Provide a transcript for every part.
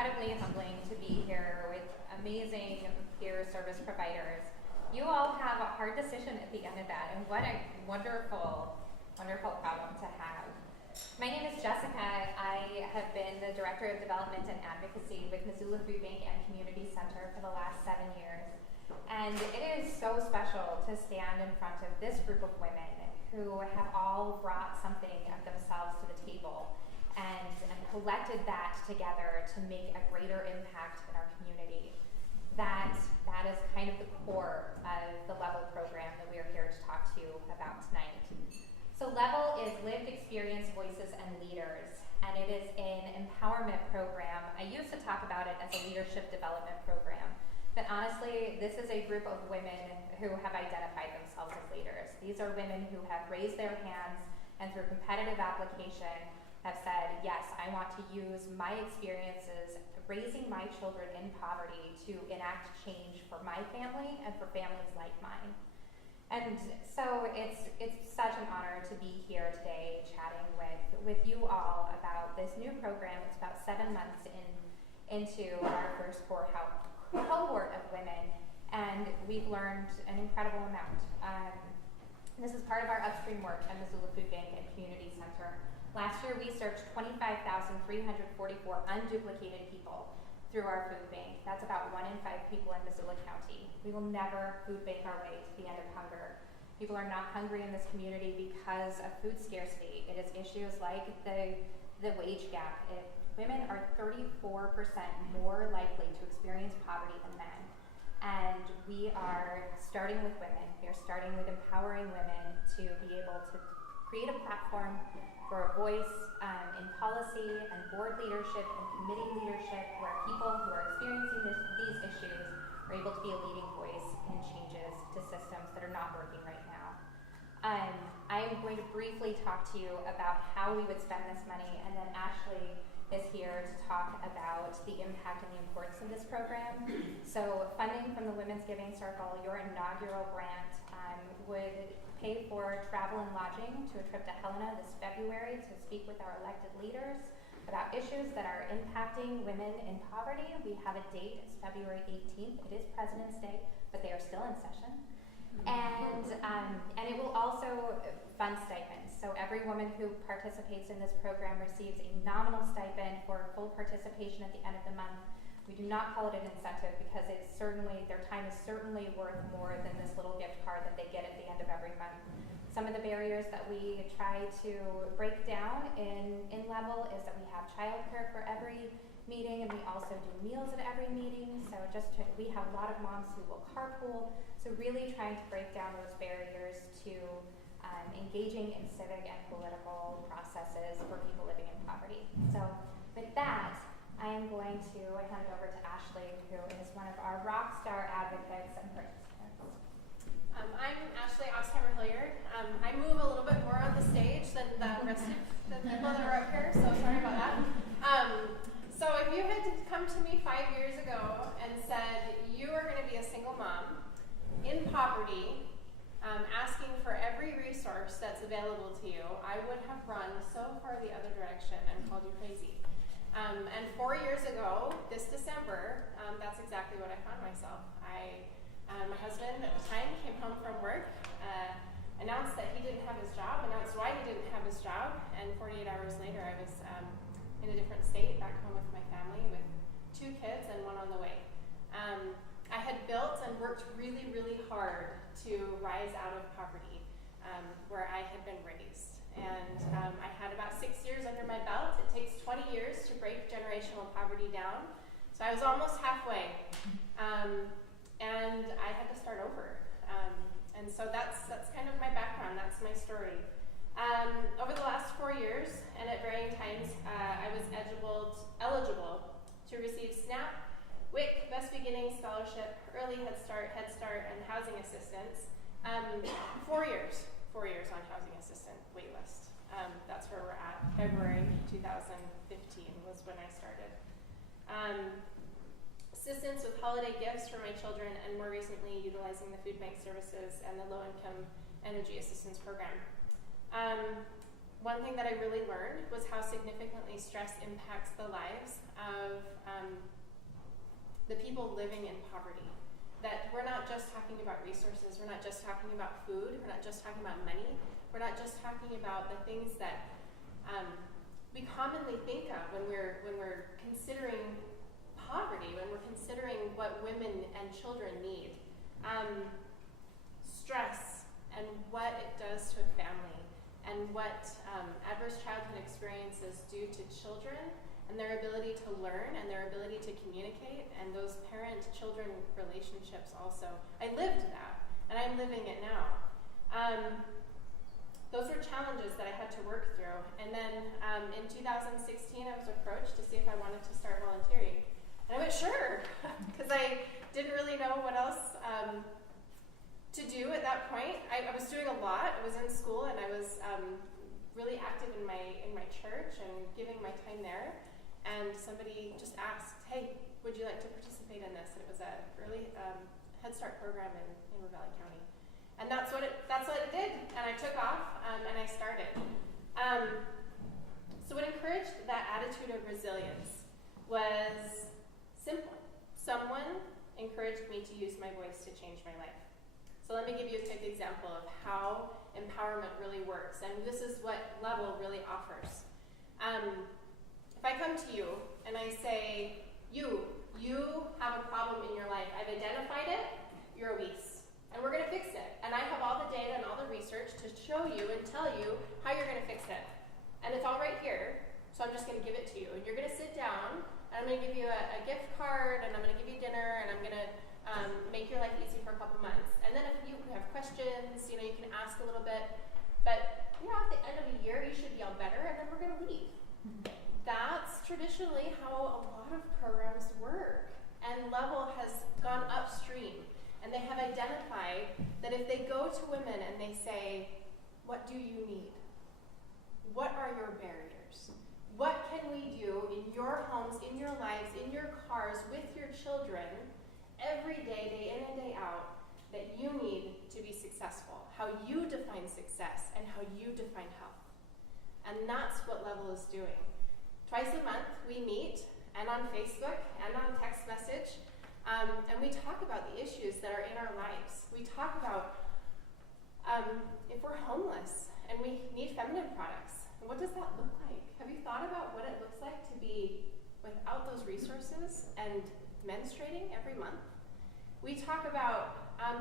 incredibly humbling to be here with amazing peer service providers. You all have a hard decision at the end of that, and what a wonderful, wonderful problem to have. My name is Jessica. I have been the Director of Development and Advocacy with Missoula Food Bank and Community Center for the last 7 years. And it is so special to stand in front of this group of women who have all brought something of themselves to the table and collected that together to make a greater impact in our community. That is kind of the core of the LEVEL program that we are here to talk to you about tonight. So LEVEL is Lived Experience Voices and Leaders, and it is an empowerment program. I used to talk about it as a leadership development program, but honestly, this is a group of women who have identified themselves as leaders. These are women who have raised their hands and through competitive application have said, yes, I want to use my experiences raising my children in poverty to enact change for my family and for families like mine. And so it's such an honor to be here today chatting with you all about this new program. It's about 7 months into our first cohort of women, and we've learned an incredible amount. This is part of our upstream work at Missoula Food Bank and Community Center. Last year, we searched 25,344 unduplicated people through our food bank. That's about 1 in 5 people in Missoula County. We will never food bank our way to the end of hunger. People are not hungry in this community because of food scarcity. It is issues like the wage gap. Women are 34% more likely to experience poverty than men. And we are starting with women. We are starting with empowering women to be able to create a platform for a voice in policy and board leadership and committee leadership where people who are experiencing these issues are able to be a leading voice in changes to systems that are not working right now. I am going to briefly talk to you about how we would spend this money, and then Ashley is here to talk about the impact and the importance of this program. So funding from the Women's Giving Circle, your inaugural grant, would pay for travel and lodging to a trip to Helena this February to speak with our elected leaders about issues that are impacting women in poverty. We have a date, it's February 18th. It is President's Day, but they are still in session. And it will also fund stipends. So every woman who participates in this program receives a nominal stipend for full participation at the end of the month. We do not call it an incentive because their time is certainly worth more than this little gift card that they get at the end of every month. Some of the barriers that we try to break down in LEVEL is that we have childcare for every meeting, and we also do meals at every meeting. So we have a lot of moms who will carpool. So really trying to break down those barriers to engaging in civic and political processes for people living in poverty. So with that, I am going to hand it over to Ashley, who is one of our rock star advocates and participants. I'm Ashley Ostheimer-Hilliard. I move a little bit more on the stage than the rest of the people that are up here, so sorry about that. So if you had come to me 5 years ago and said you are going to be a single mom in poverty, asking for every resource that's available to you, I would have run so far the other direction and called you crazy. And 4 years ago, this December, that's exactly what I found myself. My husband at the time came home from work, announced that he didn't have his job, announced why he didn't have his job, and 48 hours later I was in a different state, back home with my family, with 2 kids and 1 on the way. I had built and worked really, really hard to rise out of poverty, where I had been raised. And I had about 6 years under my belt. It takes 20 years to break generational poverty down. So I was almost halfway. And I had to start over. And so that's kind of my background. That's my story. Over the last 4 years, and at varying times, I was eligible to receive SNAP, WIC, Best Beginning Scholarship, Early Head Start, and housing assistance. 4 years. 4 years on housing assistant wait list. That's where we're at. February 2015 was when I started. Assistance with holiday gifts for my children, and more recently utilizing the food bank services and the low-income energy assistance program. one thing that I really learned was how significantly stress impacts the lives of the people living in poverty. That we're not just talking about resources, we're not just talking about food, we're not just talking about money, we're not just talking about the things that we commonly think of when we're considering poverty, when we're considering what women and children need. Stress and what it does to a family, and what adverse childhood experiences do to children, and their ability to learn, and their ability to communicate, and those parent-children relationships also. I lived that, and I'm living it now. Those were challenges that I had to work through. And then in 2016, I was approached to see if I wanted to start volunteering. And I went, sure, because I didn't really know what else to do at that point. I was doing a lot. I was in school, and I was really active in my church and giving my time there. And somebody just asked, hey, would you like to participate in this? And it was a early Head Start program in River Valley County. And that's what it did. And I took off, and I started. So what encouraged that attitude of resilience was simple. Someone encouraged me to use my voice to change my life. So let me give you a quick example of how empowerment really works. And this is what Level really offers. If I come to you and I say, you have a problem in your life. I've identified it, you're obese. And we're going to fix it. And I have all the data and all the research to show you and tell you how you're going to fix it. And it's all right here, so I'm just going to give it to you. And you're going to sit down, and I'm going to give you a gift card, and I'm going to give you dinner, and I'm going to make your life easy for a couple months. And then if you have questions, you can ask a little bit. But at the end of the year, you should be all better, and then we're going to leave. That's traditionally how a lot of programs work. And Level has gone upstream. And they have identified that if they go to women and they say, what do you need? What are your barriers? What can we do in your homes, in your lives, in your cars, with your children, every day, day in and day out, that you need to be successful? How you define success and how you define health. And that's what Level is doing. Twice a month we meet, and on Facebook and on text message, and we talk about the issues that are in our lives. We talk about if we're homeless and we need feminine products. And what does that look like? Have you thought about what it looks like to be without those resources and menstruating every month? We talk about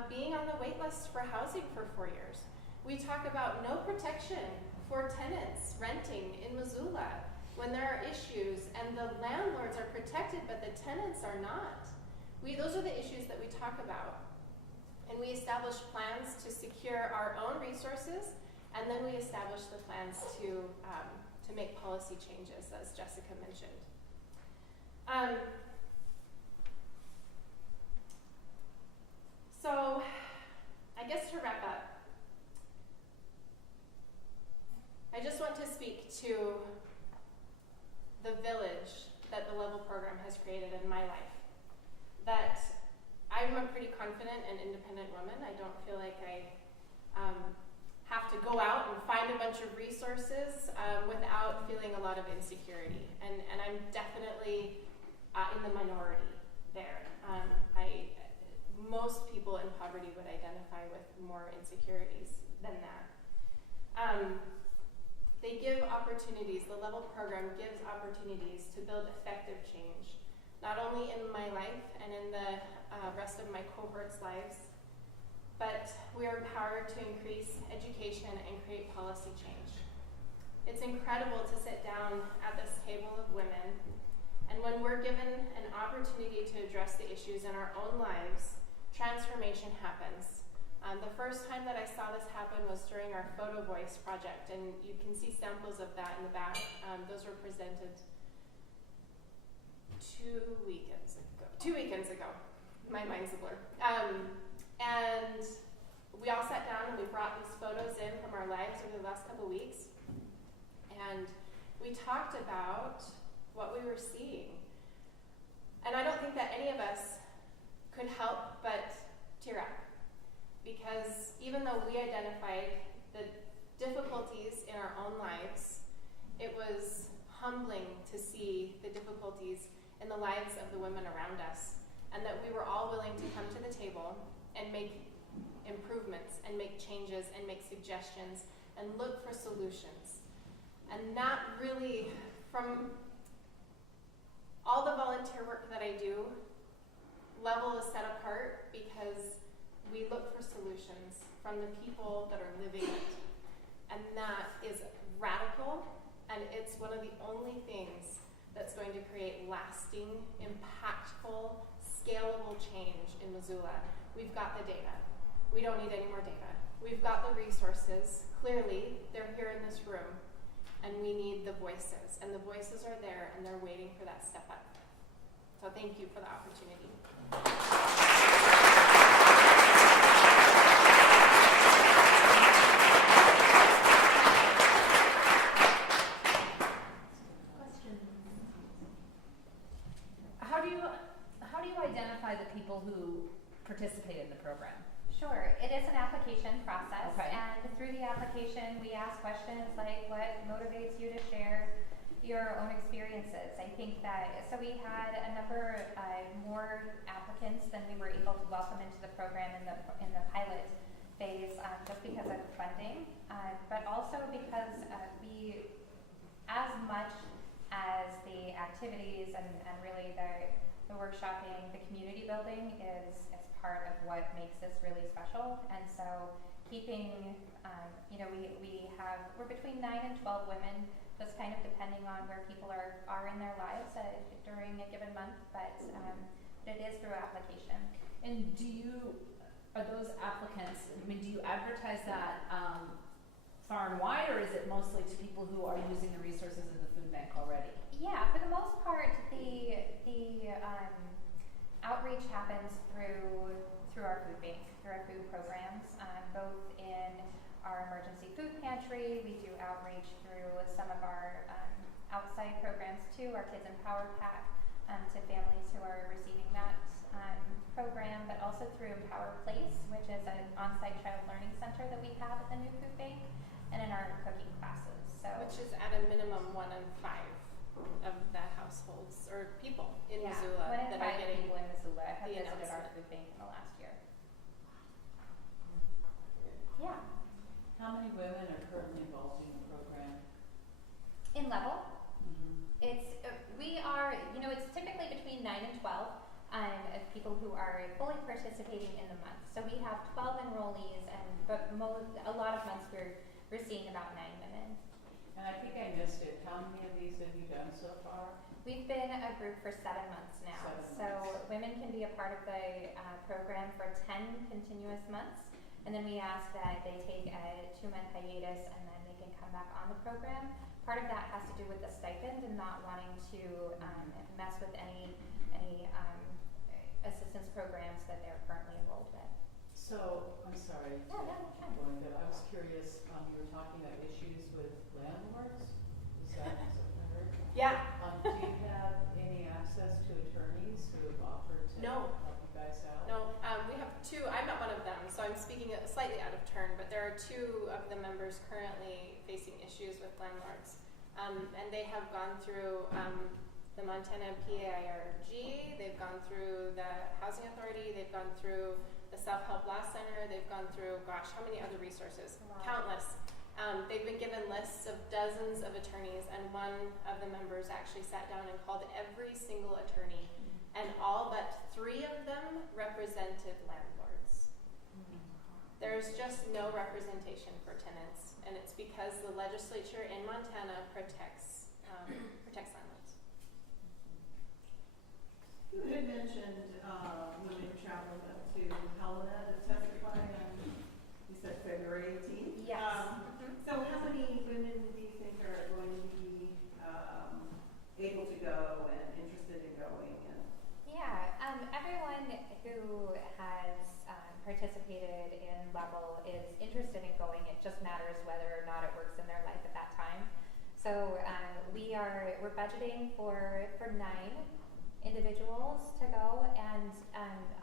being on the wait list for housing for 4 years. We talk about no protection for tenants renting in Missoula when there are issues and the landlords are protected but the tenants are not. Those are the issues that we talk about. And we establish plans to secure our own resources, and then we establish the plans to make policy changes, as Jessica mentioned. So I guess to wrap up, I just want to speak to the village that the Level program has created in my life. That I'm a pretty confident and independent woman. I don't feel like I have to go out and find a bunch of resources without feeling a lot of insecurity. And I'm definitely in the minority there. Most people in poverty would identify with more insecurities than that. They give opportunities, the Level program gives opportunities to build effective change, not only in my life and in the rest of my cohort's lives, but we are empowered to increase education and create policy change. It's incredible to sit down at this table of women, and when we're given an opportunity to address the issues in our own lives, transformation happens. The first time that I saw this happen was during our Photo Voice project, and you can see samples of that in the back. Those were presented 2 weekends ago. My mind's a blur. And we all sat down and we brought these photos in from our lives over the last couple weeks. And we talked about what we were seeing. And I don't think that any of us could help but tear up. Because even though we identified the difficulties in our own lives, It was humbling to see the difficulties in the lives of the women around us, and that we were all willing to come to the table and make improvements and make changes and make suggestions and look for solutions. And that really, from all the volunteer work that I do, Level is set apart because we look for solutions from the people that are living it. And that is radical, and it's one of the only things that's going to create lasting, impactful, scalable change in Missoula. We've got the data. We don't need any more data. We've got the resources. Clearly, they're here in this room, and we need the voices. And the voices are there, and they're waiting for that step up. So thank you for the opportunity. How do you identify the people who participate in the program? Sure, it is an application process, Okay. and through the application we ask questions like what motivates you to share your own experiences. I think that, so we had a number more applicants than we were able to welcome into the program in the pilot phase, just because of funding, but also because we, as much as the activities and really the workshopping, the community building is part of what makes this really special. And so keeping, we're between 9 and 12 women, just kind of depending on where people are in their lives during a given month, but it is through application. And are those applicants, do you advertise that far and wide, or is it mostly to people who are using the resources in the food bank already? Yeah, for the most part, the outreach happens through our food bank, through our food programs, both in our emergency food pantry. We do outreach through some of our outside programs too, our Kids Empower Pack, to families who are receiving that program, but also through Empower Place, which is an on-site child learning center that we have at the new food bank, and in our cooking classes. So, which is at a minimum 1 in 5 of the households or people in Missoula 1 in 5 that are getting people in Missoula have the visited our announcement. food bank in the last year. Yeah. How many women are currently involved in the program? In Level, it's it's typically between 9 and 12 of people who are fully participating in the month. So we have 12 enrollees, but a lot of months we're seeing about 9 women. And I think I missed it. How many of these have you done so far? We've been a group for 7 months now. 7 So months. women can be a part of the program for 10 continuous months, and then we ask that they take a 2-month hiatus, and then they can come back on the program. Part of that has to do with the stipend and not wanting to mess with any assistance programs that they're currently enrolled with. So, I'm sorry. Yeah, no, that's fine. But I was curious, you were talking about issues with landlords? Is that what I heard? Yeah. Do you have any access to attorneys who have offered to No. help you guys out? No, we have 2. I'm not one of them, so I'm speaking slightly out of turn, but there are 2 of the members currently facing issues with landlords. And they have gone through the Montana PAIRG, they've gone through the Housing Authority, they've gone through the Self-Help Law Center, they've gone through, how many other resources? Wow. Countless. They've been given lists of dozens of attorneys, and one of the members actually sat down and called every single attorney, and all but 3 of them represented landlords. There's just no representation for tenants, and it's because the legislature in Montana protects landlords. You had mentioned women traveling up to Helena to testify on, you said February 18th? Yes. So how many women do you think are going to be able to go and interested in going? And Yeah, everyone who has participated in Level is interested in going. It just matters whether or not it works in their life at that time. So we're budgeting for 9 individuals to go, and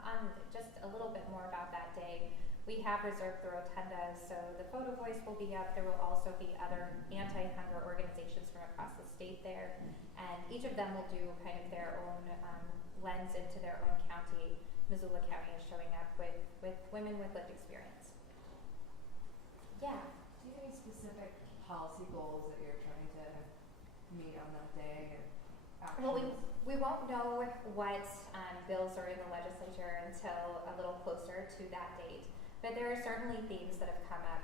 on just a little bit more about that day, we have reserved the rotundas, so the photo voice will be up. There will also be other anti-hunger organizations from each of them will do kind of their own lens into their own county. Missoula County is showing up with women with lived experience. Yeah. Do you have any specific policy goals that you're trying to meet on that day or actions? Well, we won't know what bills are in the legislature until a little closer to that date. But there are certainly themes that have come up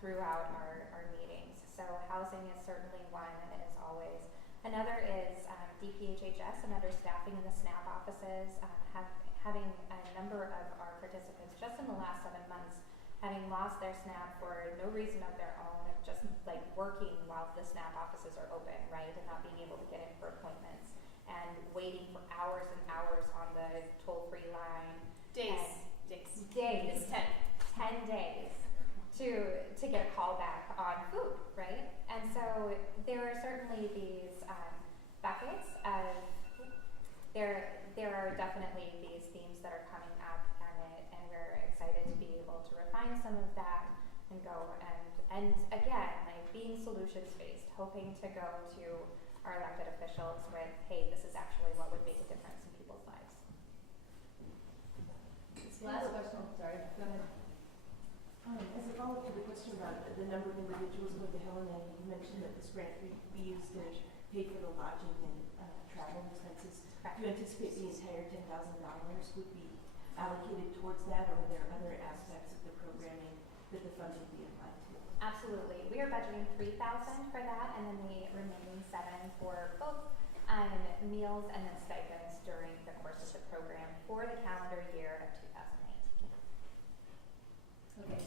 throughout our meetings. So housing is certainly one, as always. Another is DPHHS and understaffing in the SNAP offices, having a number of our participants just in the last 7 months having lost their SNAP for no reason of their own, just like working while the SNAP offices are open, right, and not being able to get in for appointments and waiting for hours and hours on the toll-free line. Days. It's 10 days to get a call back on food, right? And so there are certainly these buckets of, there are definitely these themes that are coming up, and we're excited to be able to refine some of that and go and again, like being solutions-based, hoping to go to our elected officials with, hey, this is actually what would make a difference in people's lives. Last question, sorry, go ahead. As a follow-up to the question about the number of individuals going to Helena, you mentioned that this grant would be used to pay for the lodging and travel expenses. Correct. Do you anticipate the entire $10,000 would be allocated towards that, or are there other aspects of the programming that the funds would be applied to? Absolutely. We are budgeting $3,000 for that, and then the remaining $7,000 for both meals and then stipends during the course of the program for the calendar year of 2019. Okay.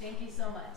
Thank you so much.